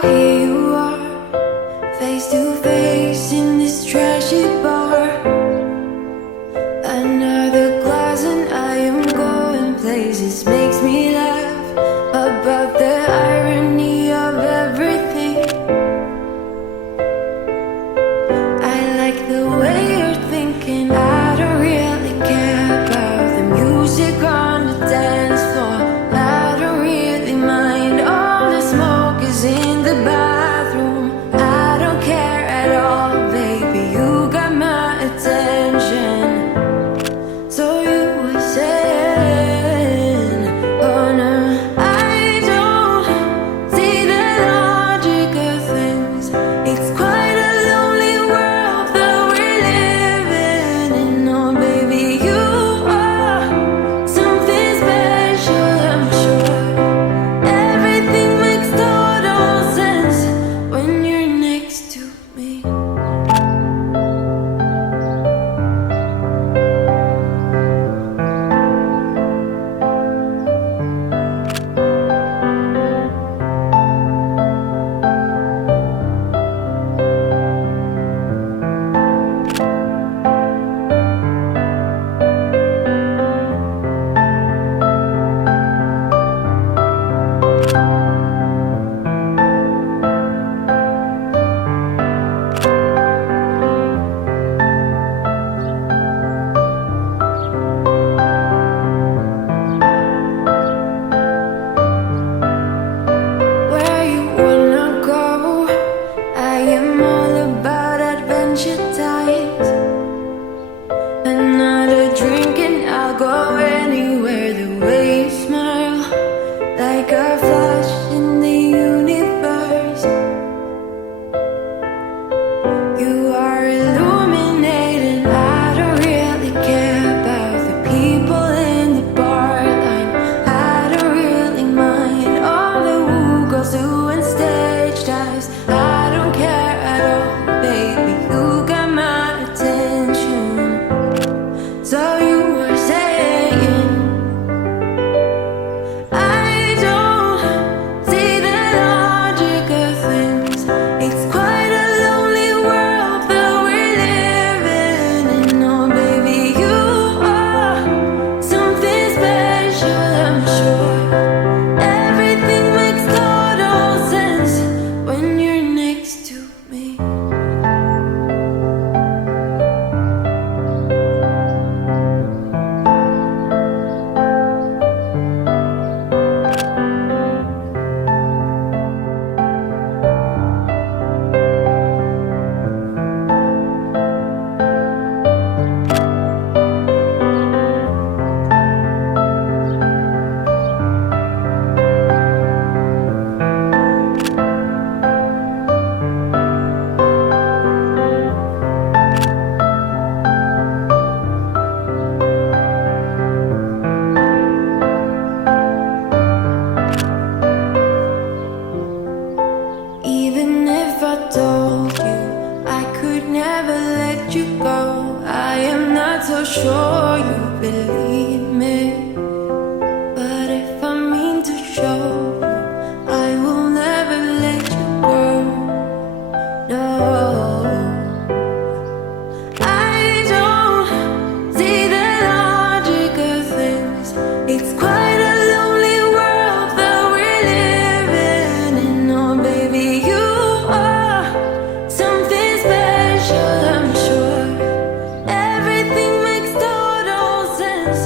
Oh, here you are, face to face in this trashy bar. Another glass and I am going places. Makes me laugh about the irony of everything. I like the way you're thinking. I don't really care about the music on the dance floor. I don't really mind all the smoke is in the bathroom. I don't care at all, baby, you got my attention. So you were saying, oh no, I don't see the logic of things. It's quite a lonely world that we're living in. Oh baby, you are something special, I'm sure. Everything makes total sense when you're next to me. Where you wanna go? I am all about adventure times. Another drink and I'll go anywhere. The way you smile, like a flash in the universe. You are illuminating. I don't really care about the people in the bar line. I don't really mind all the woo girls doing stage dives. I don't care at all, baby, you got my attention. So you were saying, I don't see the logic of things. It's quite a lonely world that we're living in. Oh baby, you are something special, I'm sure. Everything makes total sense when you're next to me. Even if I told you I could never let you go, I am not so sure you believe me. But if I mean to show you, I will never let you go. No, I don't see the logic of things. It's quite a lonely world that we're living in. Oh baby, you are something special, I'm sure. Everything makes total sense